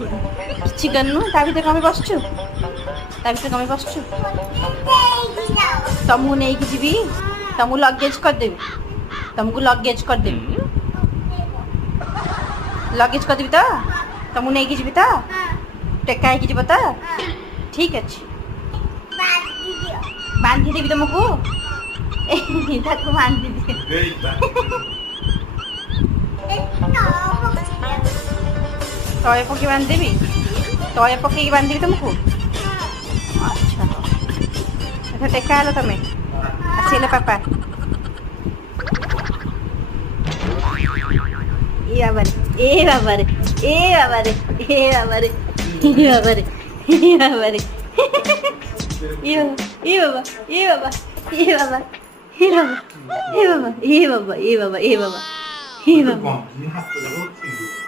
କିଛି କରିନୁ ତା ଭିତରେ କମି ବସଛୁ ତା ଭିତରେ କମି ବସଛୁ ତମକୁ ନେଇକି ଯିବି ତମକୁ ଲଗେଜ କରିଦେବି ଲଗେଜ କରିଦେବି ତ ତମକୁ ନେଇକି ଯିବି ତ ଟେକା ହେଇକି ଯିବ ତ ଠିକ ଅଛି ବାନ୍ଧିଦେବି ତମକୁ ତାକୁ ବାନ୍ଧିଦିଏ ତଳେ ପକେଇ ବାନ୍ଧିଦେବି ତଳେ ପକେଇକି ବାନ୍ଧିବି ତମକୁ ଆଚ୍ଛା ଏଥର ଟେକା ହେଲ ତମେ ଆସିଗଲେ ପାପା ଏ ବାବାରେ ଏ ବାବାରେ ଏ ବାବାରେ ଏ ବାବାରେ ଏ ବାବାରେ ଏ ବାବାରେ ଏ ବାବା ଏ ବାବା ଏ ବାବା ଏ ବାବା ଏ ବାବା ଏ ବାବା ଏ ବାବା ଏ ବାବା ଏ ବାବା